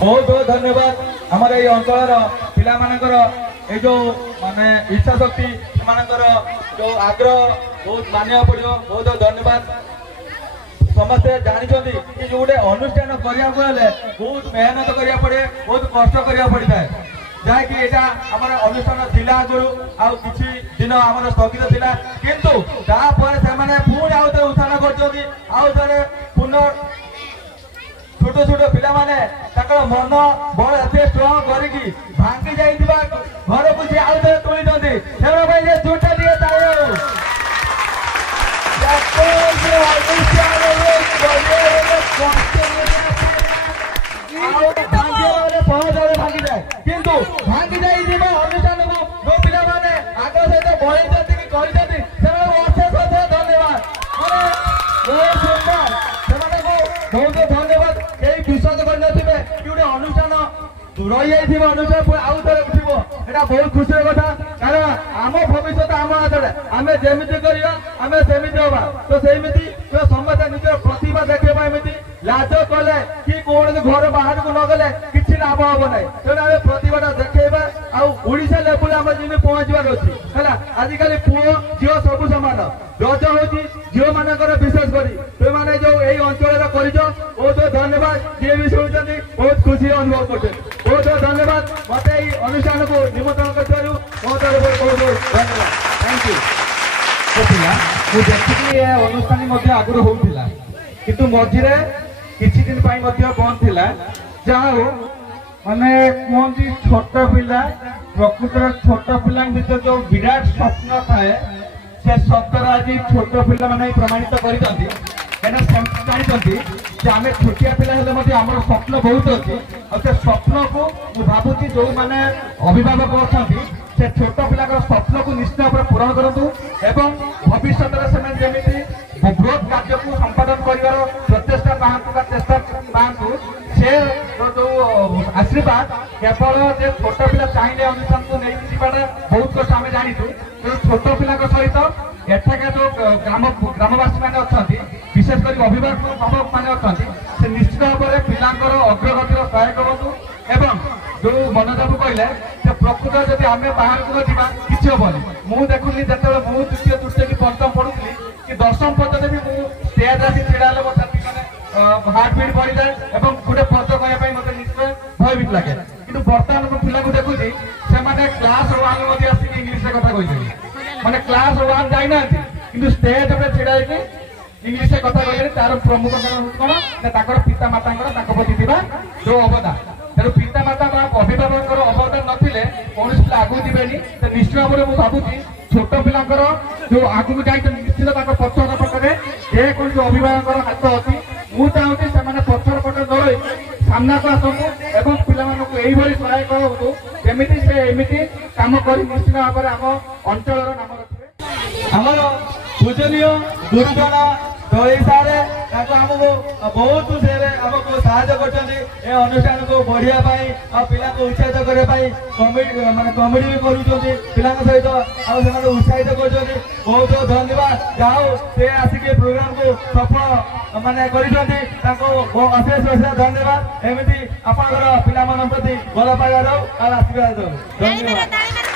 बहुत बहुत धन्यवाद आमर ये अंचल पिलामानकर ये जो माने इच्छा शक्ति सेमानकर जो आग्रह बहुत मानिया पड़ो बहुत धन्यवाद। समस्ते जानते कि जो गोटे अनुष्ठान करने बहुत मेहनत करा पड़े बहुत कष्ट करा पड़ता है जहाँकि यहाँ आम अनुष्ठान थिला आगु आउ कि दिन आम स्थगित थिला किंतु तापर से पुणी आउ थे उत्थान कर पुनः छोट छोट पिला माने मन बल एत स्ट्रंग करके भांगी जाइए घर को सी आउ थे तुली जोटा दिए भांगी जाए किंतु भांगी जाए अनुष्ठान को जो पिला माने आग्रह सहित बढ़ी करते अशेष धन्यवाद बहुत सुंदर बहुत धन्यवाद कई विश्वास करते कि गोटे अनुष्ठान रही अनुष्ठान आउ थे उठो यहाँ बहुत खुशी कथा कारण आम भविष्य आम हाथ में आम जमी करवा आम सेमती हवा तो सेमती समस्त निज प्रतिभा देखा एमती लाज कले कि कौन घर बाहर को न गले किसी लाभ हम ना तेना आम प्रतिभा देखा आशा लेवल आम जमी पहुंचार अच्छी है आजिकल पुओ झील सब सामान रज हूँ झील मानकर विशेष करी तुमने जो यही अंचल कर बहुत धन्यवाद जी भी शुणुंट बहुत खुशी अनुभव कर बहुत धन्यवाद मत अनुष्ठान को निमंत्रण कर बहुत बहुत धन्यवाद थैंक यू मुझे अनुष्ठान आगुरी होता किंतु मझे किसी दिन बंद थिला जहाँ हो माने कहती छोट पिला प्रकृतर छोट पिला भर जो विराट स्वप्न थाए से सतर आज छोट पिला माने प्रमाणित कर जानते आम छोटिया पिला आम स्वप्न बहुत अच्छी और से स्वप्न को मुझे भावुँ जो मैंने अभिभावक अच्छा से छोट पिला स्वप्न को निश्चय भाव पूरण करूँ एवं भविष्य में बृहत कार्य को संपादन कर प्रचेषा पातु चेष्टा पातु से जो आशीर्वाद केवल जे छोट पिला चाहिए अनुष्ठान को नहीं बहुत कष्ट आम जाचु छोट पिला सहित एठाक जो ग्रामवासी मैंने अच्छा विशेषकर अभिभावक मैंने अच्छा से निश्चित भाव में पिलांर अग्रगतिर सहायक हूँ एवं जो मनोज बाबू कहले प्रकृत जब आम बाहर को जा कि हेनी मुझे देखुनी जो मुझे तृतीय तृतीय कि पंचम पढ़ुली कि दशम पर्यटन भी मुझे स्टेज आसी ढड़ा मो छाती मैंने हार्ट बीट बढ़ी जाए और गोटे पद कहवाई मतलब निश्चय भयभीत लगे कि बर्तमान मैं पिला देखुची से क्लास 1 आसिक इंग्लीश कथा कही मैंने क्लास 1 जाना कि स्टेज ढड़ा इंग्लीश कथा कहे तार प्रमुख कारण कौन ना पिता माता प्रति जो अवदान तेणु पिता माता अभिभावक अवदान नथिले कौन पिला आगू जीवे निश्चित भाव में मुझे भावुँ छोट पिलांकर जो आगू जाए निश्चित पछर पटे जेकोसी अभिभावक हाथ अच्छी मुझे चाहूँगी से पछर पटे न रही सामना को आसतु एवं पिला यही सहायक हूँ जमी से एमती कम कर निश्चित भाव में आम अंचल नाम रखिए आमर पूजनीय गुरुजन दई सारे आमको बहुत से आमको साहय कर अनुष्ठान को बढ़िया पिला उत्साहित करने माने कमेडी भी करुँच पिला सहित उत्साहित कर बहुत धन्यवाद जाओ से आसिक प्रोग्राम को सफल माने अशेष धन्यवाद एमती आप पिला प्रति भल पाइबार आशीर्वाद धन्यवाद।